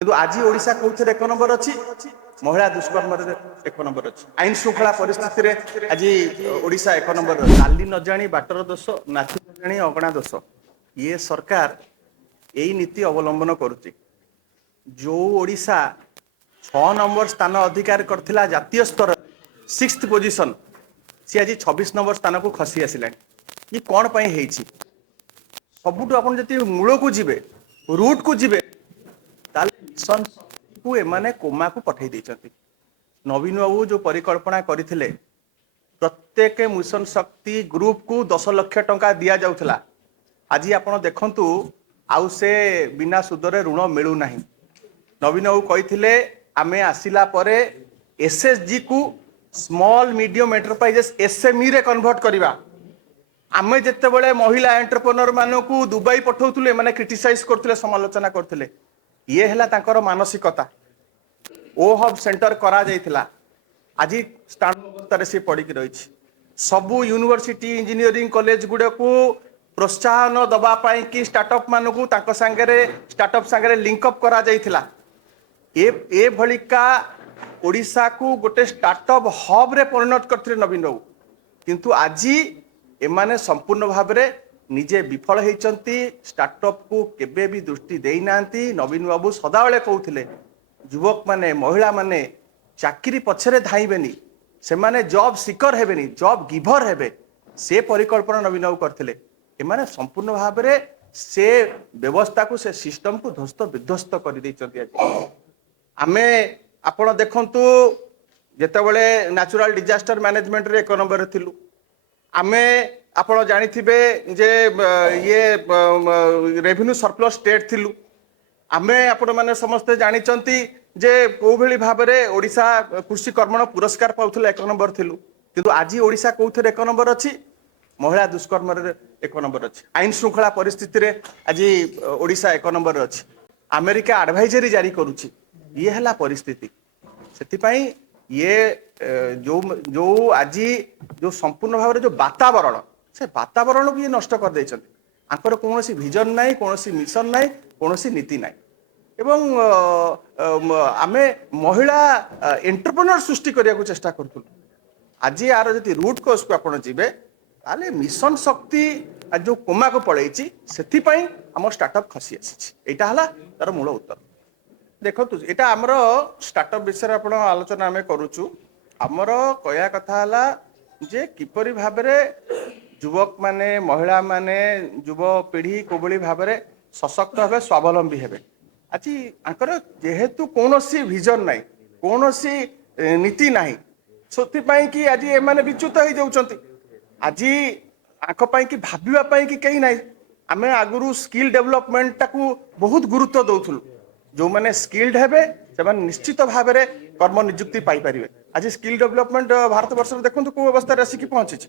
কিন্তু আজি ओडिशा कौन एक नंबर अच्छी महिला दुष्कर्म एक नंबर अच्छी आईन श्रृंखला परिस्थिति आज ओडिशा एक नंबर चाली न जानी बाटर दोष नाच न जानी अगणा दोष ये सरकार यही नीति अवलंबन करुच्ची जो ओडिशा 6 नंबर स्थान अधिकार करथिला जातीय स्तर 6th पोजिशन सी आज 26 नंबर स्थान को खसी आसिला ये कौन पाई हेछि सबुठ आपन जति मूल को जीवे रूट को जीवे मिशन को एमाने कोमा को पठै दैछंती नवीन बाबू जो परिकल्पना करथिले प्रत्येक मिशन शक्ति ग्रुप को 10 लाख टंका दिया जाउथला आज आपण देखंतु आउ से बिना सुदरे ऋण मिलू नाही नवीन बाबू कहिथिले आमे आसिला परे एसएसजी को स्मॉल मीडियम एंटरप्राइजेस एसएमई रे कन्वर्ट करिवा आमे जेतेबेले महिला एंटरप्रेन्योर मानकू दुबई पठाउथले माने क्रिटिसाइज करथिले समालोचना करथिले ये है तांकर मानसिकता ओ हब सेंटर करा जाइथिला आज स्टार्ट अवस्था से पड़ी रही सबू यूनिवर्सिटी इंजीनियरिंग कॉलेज गुडे को प्रोत्साहन दबा पाई कि स्टार्टअप मानकू तांको संगे स्टार्टअप संगे लिंकअप करा जाइथिला ए भलिका ओडिशा को गोटे स्टार्टअप हब रे परिणत करथिले नवीन बाबू किंतु आज एमाने संपूर्ण भाव में निजे विफल होती स्टार्टअप को केबे भी दृष्टि देना नवीन बाबू सदाबले कहते युवक माने महिला माने चाकरी पछरे धाइबेनी से माने जॉब सिकर हेबेनी जॉब गिभर हेबे से परिकल्पना नवीन बाबू करथिले एमाने संपूर्ण भाव में से व्यवस्था को से सिस्टम को ध्वस्त विध्वस्त कर दैछंती आज आमे आपण देखंतु जेतेबेले नेचुरल डिजास्टर मैनेजमेंट रे एक नंबर थिलु आमे आपण जानिथिबे जे ये रेवेन्यू सरप्लस स्टेट थिलु आमे आपण माने समस्त जानिचंती जे को भली भाव रे ओडिशा कृषि कर्मण पुरस्कार पाउथले एक नंबर थिलु किंतु आज ओडिशा कोथरे एक नंबर अछि महिला दुष्कर्म रे एक नंबर अछि आईन श्रृंखला परिस्थिति रे आज ओडिशा एक नंबर अछि अमेरिका एडवाइजरी जारी करूछि ये हला परिस्थिति सेति पई ये जो जो आज जो संपूर्ण भाव में जो वातावरण से वातावरण को ये नष्ट कर देछंती आंकर कौन सी विजन नहीं कौन सी मिशन नहीं कौन सी नीति नहीं एवं आमे महिला एंटरप्रेन्योर सृष्टि करिया को चेष्टा करथुल आज यार जति रूट कोर्स को आपण जिबे ताले मिशन शक्ति आज जो कोमा को पळैछि सेति पई हम स्टार्टअप खसी आछि एटा हला तार मूल उत्तर देखो एटा हमरो स्टार्टअप विषय आपण आलोचना आमे करूछु हमरो कहया कथा हला जे किपरि भाबरे युवक माने महिला माने युव पीढ़ी कोबली भाबरे सशक्त हेबे स्वावलंबी हेबे आज आंकर जेहेतु कोनोसी विजन नाही कोनोसी नीति नाही सोति पई कि आज ए माने विच्युत हो जाउचंती आज आंख पई कि भाबिबा पई कि कहीं नाही आमे आगुरु स्किल डेवलपमेंट टाकू बहुत गुरुत्व दउथुलु जो माने स्किल्ड हेबे से निश्चित भाव में कर्म नियुक्ति पाई परिबे आज स्किल डेवलपमेंट भारत वर्ष देखो को अवस्था आसिक पहुंची।